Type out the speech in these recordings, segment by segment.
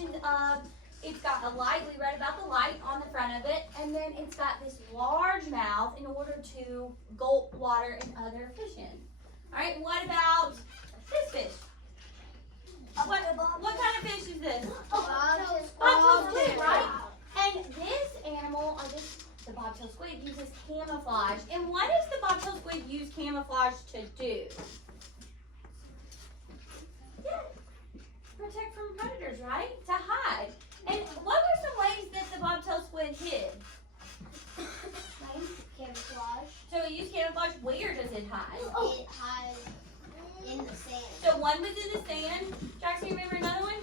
adaptations of, it's got a light, we read about the light on the front of it, and then it's got this large mouth in order to gulp water and other fish in. Alright, what about this fish? What kind of fish is this? Bobtail squid, right? And this animal, the bobtail squid, uses camouflage. And what does the bobtail squid use camouflage to do? Yeah, protect from predators, right? To hide. And what were some ways that the bobtail squid hid? Camouflage. So it used camouflage. Where does it hide? It hides in the sand. So one was in the sand. Jackson, you remember another one?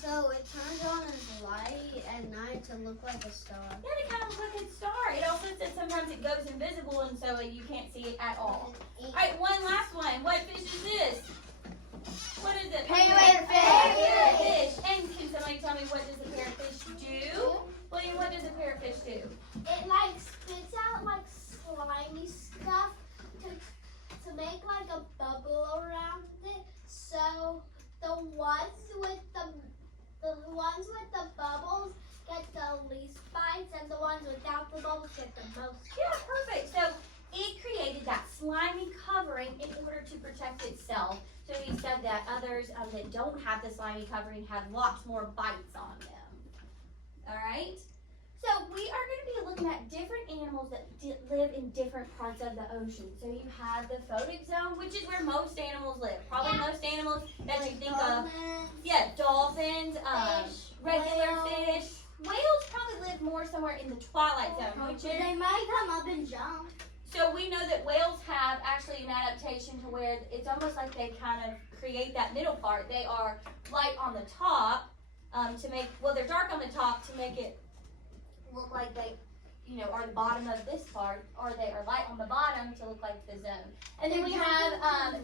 So it turns on its light at night to look like a star. Yeah, it kind of looks like a star. It also said sometimes it goes invisible and so you can't see it at all. Alright, one last one. What fish is this? What is it? Parrotfish. And can somebody tell me what does a parrotfish do? William, what does a parrotfish do? It like spits out like slimy stuff to make like a bubble around it. So the ones with the bubbles get the least bites, and the ones without the bubbles get the most. Yeah, perfect. So it created that slimy covering in order to protect itself. So he said that others that don't have the slimy covering have lots more bites on them. All right. So we are going to be looking at different animals that live in different parts of the ocean. So you have the photic zone, which is where most animals live. Probably most animals that you think of. Yeah, dolphins, regular fish. Whales probably live more somewhere in the twilight zone, which is. They might come up and jump. So we know that whales have actually an adaptation to where it's almost like they kind of create that middle part. They are light on the top to make, well, they're dark on the top to make it look like they, are the bottom of this part, or they are light on the bottom to look like the zone. And then we have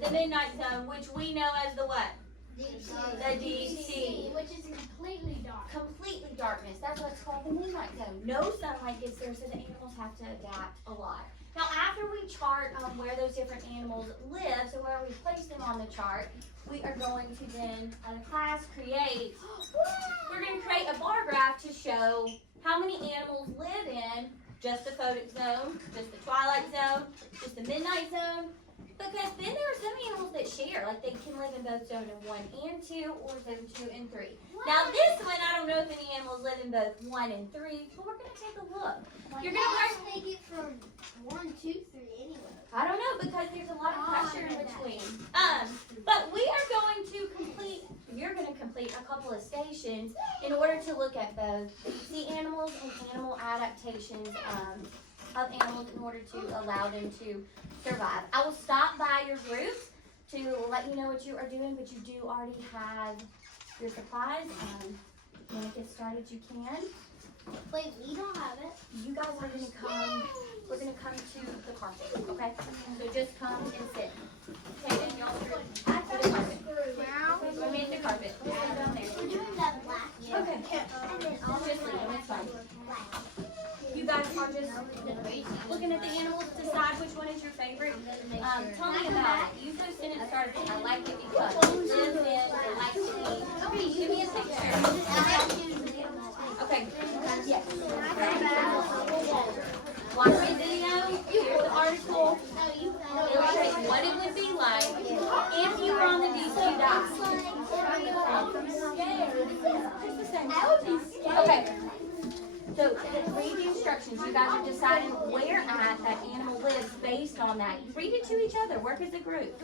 the midnight zone, which we know as the what? The deep sea. Which is completely dark. Completely darkness. That's what's called the midnight zone. No sunlight gets there, so the animals have to adapt a lot. Now, after we chart where those different animals live, so where we place them on the chart, we are going to then, in class, we're going to create a bar graph to show how many animals live in just the photic zone, just the twilight zone, just the midnight zone. Because then there are some animals that share, like they can live in both zone 1 and 2 or zone 2 and 3. Now this one, I don't know if any animals live in both 1 and 3, but we're going to take a look. You're going to learn. Take it from 1, 2, 3 anyway. I don't know, because there's a lot of pressure in between. But we are going to you're going to complete a couple of stations in order to look at both sea animals and animal adaptations of animals in order to allow them to survive. I will stop by your groups to let you know what you are doing, but you do already have your supplies. If you want to get started, you can. Wait, we don't have it. You guys are going to come, we're going to come to the carpet, okay? So just come and sit. Okay, then y'all to the carpet. We're going to the carpet. We're down there. We're doing that black. Okay. And then I'll just leave them, it's fine. You guys are just looking at the animals, decide which one is your favorite. Tell me about it. Use those sentence starters. I like it because live in, I like to eat. Okay, give me a picture. Okay. Yes. Watch my video. Here's the article. Illustrate what it would be like if you were on the DC dock. Okay. So read the instructions. You guys are deciding where at that animal lives based on that. Read it to each other. Work as a group.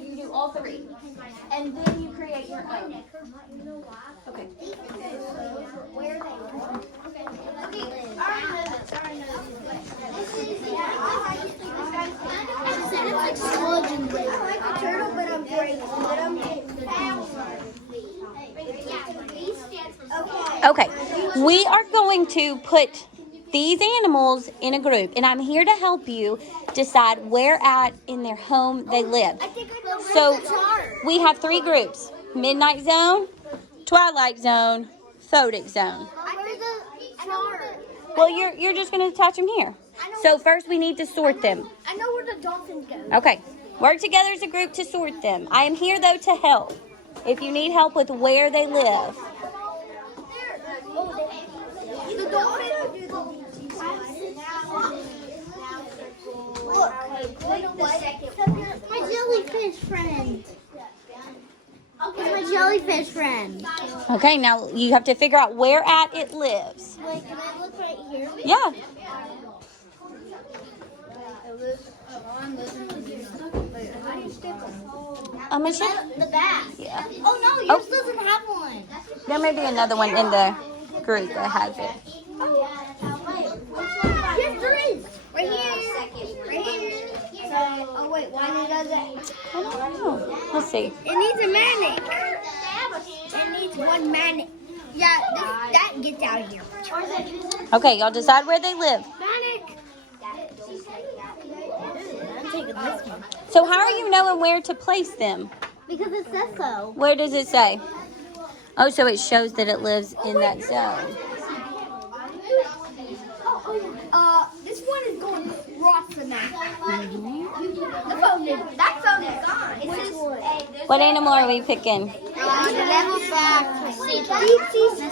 You do all 3. And then you create your own. Okay. where they live. Okay, I already know this. I like the turtle, but I'm crazy. Okay, we are going to put these animals in a group, and I'm here to help you decide where at in their home they live. So we have 3 groups: Midnight Zone, Twilight Zone, Photic Zone. Well, you're just going to attach them here. So first we need to sort them. I know where the dolphins go. Okay, work together as a group to sort them. I am here though to help. if you need help with where they live. My jellyfish friend. It's my jellyfish friend. Okay, now you have to figure out where at it lives. Wait, can I look right here? Yeah. I'm gonna check. The back. Yeah. Oh no, yours doesn't have one. There may be another one in the group that has it. Yes, there is. Right here. Right here. Oh wait, why did it do that? I don't know. Let's see. It needs a magnet. It needs one magnet. Yeah, that gets out of here. Okay, y'all decide where they live. Magnet. I'm taking this one. So how are you knowing where to place them? Because it says so. Where does it say? Oh, so it shows that it lives in that zone. This one is going across the map. That phone is gone. What animal are we picking? Leatherback.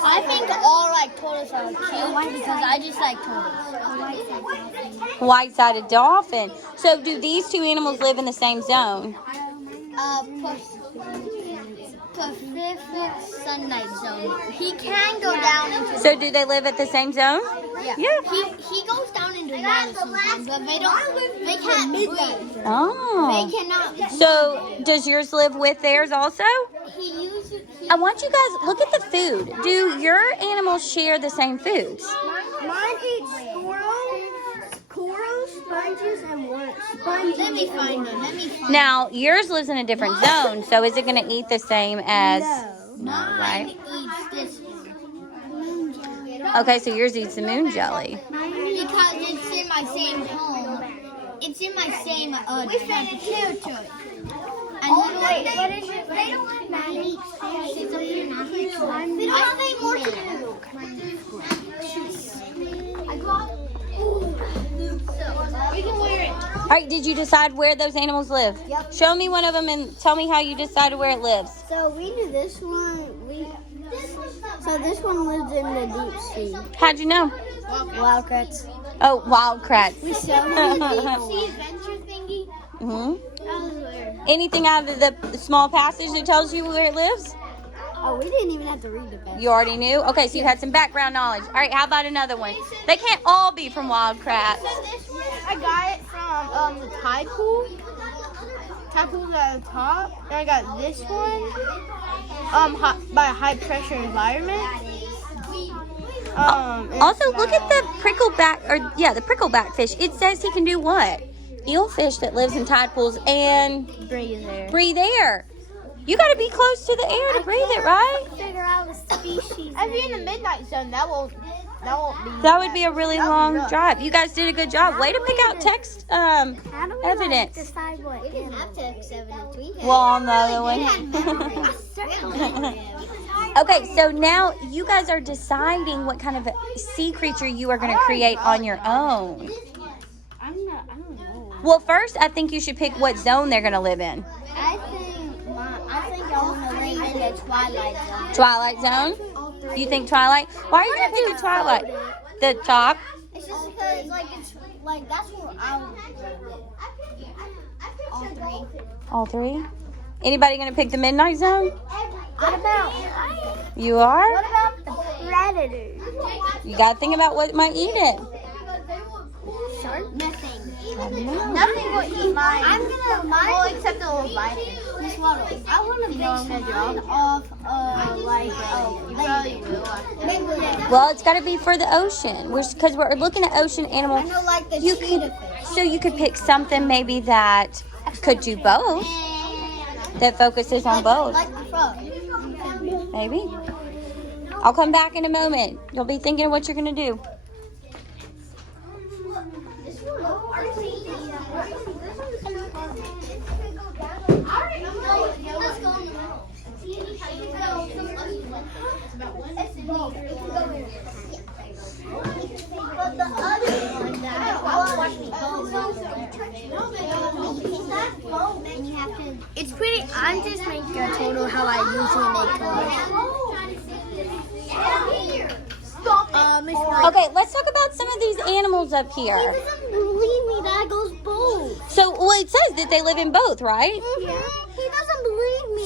I think all like turtles are cute because I just like turtles. White-sided dolphin. So do these two animals live in the same zone? Pacific Sunlight Zone. He can go down into. So do they live at the same zone? Yeah. He goes down into that sometimes, but they can't breathe. Oh. They cannot. So does yours live with theirs also? He uses. I want you guys, look at the food. Do your animals share the same foods? Mine eats coral, sponges, and worms. Let me find them. Now, yours lives in a different zone, so is it going to eat the same as... No, right? Eats this one. Okay, so yours eats the moon jelly. Because it's in my same home. It's in my same territory. Wait, what is it? They don't have maggots. They don't have any more to do. I got it. We can wear it. All right, did you decide where those animals live? Yep. Show me one of them and tell me how you decided where it lives. So we do this one. So this one lives in the deep sea. How'd you know? Wildcats. Oh, wild crats. We showed them the deep sea adventure thingy. Mm-hmm. Anything out of the small passage that tells you where it lives? Oh, we didn't even have to read it. You already knew? Okay, so you had some background knowledge. All right, how about another one? They can't all be from wild crats. I got it from the tide pool. Tide pool's at the top. And I got this one by a high pressure environment. Also, look at the the prickleback fish. It says he can do what? Eelfish that lives in tide pools and breathe air. You got to be close to the air to breathe it, right? Figure out a species. If you're in the midnight zone, that won't be. That would be a really long drive. You guys did a good job. Way to pick out text How do we evidence. decide what? We didn't have text evidence. We had. Well, on the other one. Okay, so now you guys are deciding what kind of a sea creature you are going to create on your own. I don't know. Well, first, I think you should pick what zone they're going to live in. I think I want to live in the Twilight Zone. Twilight zone? You think Twilight? Why are you going to pick a Twilight? The top? It's just because that's where I would live. All three. All three? Anybody going to pick the midnight zone? What about? You are? What about the predators? You got to think about what might eat it. Shark? Nothing. Nothing will eat mine. Well, except the little life. Miss Waddle, I want to bake something off big one. Well, it's got to be for the ocean. Because we're looking at ocean I animals. know, like the You cheetah could, fish. so you could pick something maybe that could do both. That focuses on both. Like the frog. Maybe. I'll come back in a moment. You'll be thinking of what you're going to do. It's pretty. I'm just making a total how I usually make totals. Okay, let's talk about some of these animals up here. He doesn't believe me that goes both. So, well, it says that they live in both, right? He doesn't believe me.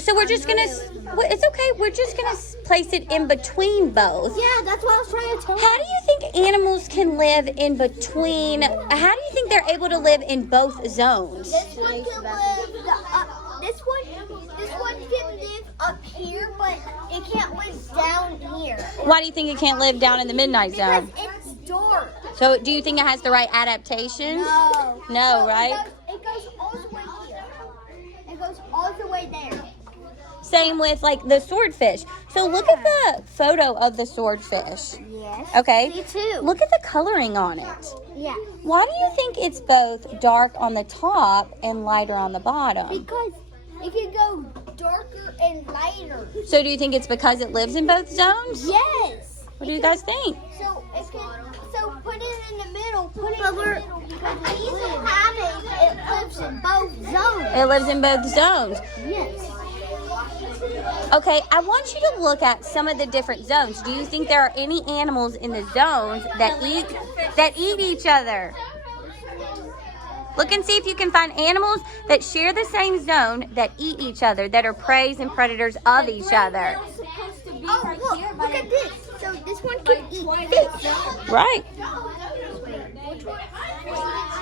So we're just gonna. It's okay. We're just gonna place it in between both. Yeah, that's what I was trying to tell How do you think animals can live in between? How do you think they're able to live in both zones? This one can live. This one can live up here, but it can't live down here. Why do you think it can't live down in the midnight Because zone? it's dark. So, do you think it has the right adaptations? No. No, right? It goes all the way here. It goes all the way there. Same with like the swordfish. So look at the photo of the swordfish. Yes. Okay. Me too. Look at the coloring on it. Yeah. Why do you think it's both dark on the top and lighter on the bottom? Because it can go darker and lighter. So do you think it's because it lives in both zones? Yes. What do you guys think? So put it in the middle. Put it in the middle because it lives in both zones. It lives in both zones. Yes. Okay, I want you to look at some of the different zones. Do you think there are any animals in the zones that eat each other? Look and see if you can find animals that share the same zone that eat each other, that are prey and predators of each other. Oh, look at this. So this one can eat fish. Right.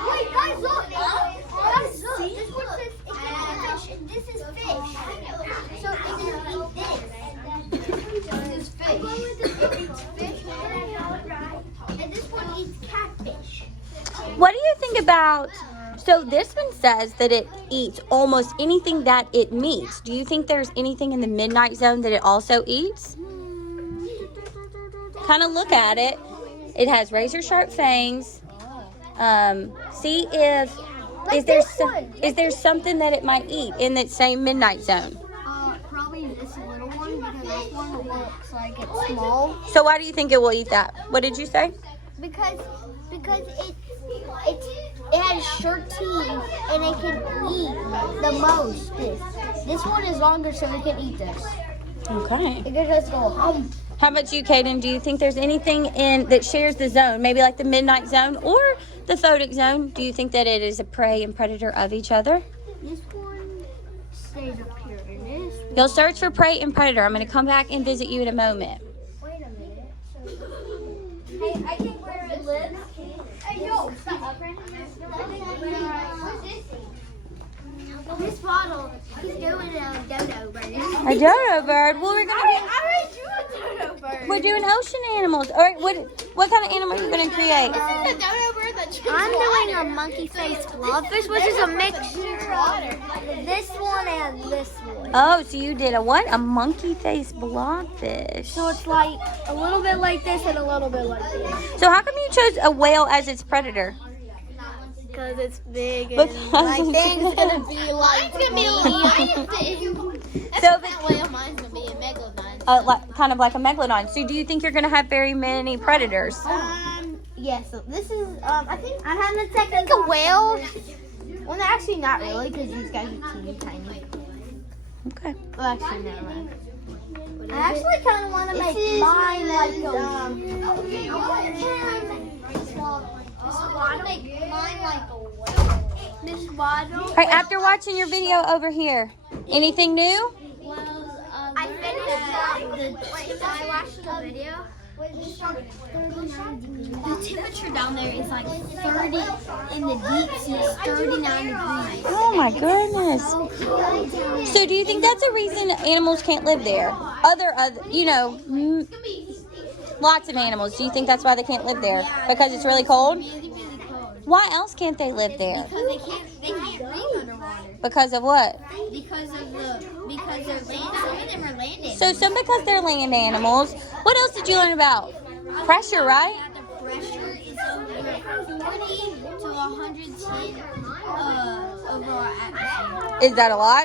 Wait, guys, look. Guys, look. This one says it can eat fish, and this is fish. So it can eat this. This is fish. And this one eats catfish. What do you think about, so this one says that it eats almost anything that it meets. Do you think there's anything in the midnight zone that it also eats? Kind of look at it. It has razor sharp fangs. See if, is there something that it might eat in that same midnight zone? Probably this little one because this one looks like it's small. So why do you think it will eat that? What did you say? Because it has short teeth and it can eat the most. This one is longer, so it can eat this. Okay. It can just go hum. How about you, Kaden? Do you think there's anything in that shares the zone, maybe like the midnight zone or the photic zone? Do you think that it is a prey and predator of each other? This one stays up here, and this one. You'll search for prey and predator. I'm going to come back and visit you in a moment. Wait a minute. Hey, I think where it lives. Hey, yo, stop. This bottle, he's doing a dodo bird. A dodo bird? Well, we're going to I drew a dodo bird. we're doing ocean animals. All right, what kind of animal are you going to create? This is a dodo bird that I'm doing a monkey face blobfish, which is a mixture of this one and this one. Oh, so you did a what? A monkey face blobfish. So it's like a little bit like this and a little bit like this. So how come you chose a whale as its predator? Because it's big and Because my it's thing's big. gonna be like mine's gonna be So, mine's gonna be a megalodon. kind of like a megalodon. So do you think you're going to have very many predators? Yeah, so this is, I think I'm having a whale. Well, actually not really, because these guys are teeny tiny. Okay. Well, actually, never mind. I actually kind of want to make mine like a, this bottle. All right, after watching your video over here, anything new? I finished I watched the video. The temperature down there is like 30 in the deep sea, it's 39 degrees. Oh my goodness. So do you think that's a reason animals can't live there? Other lots of animals. Do you think that's why they can't live there? Because it's really cold? Really, really cold. Why else can't they live there? Because they can't breathe underwater. Because of what? Because they're land. Some of them are landing. So some because they're land animals. What else did you learn about? Pressure, right? The pressure is over 40 to 110 over our atmosphere. Is that a lot?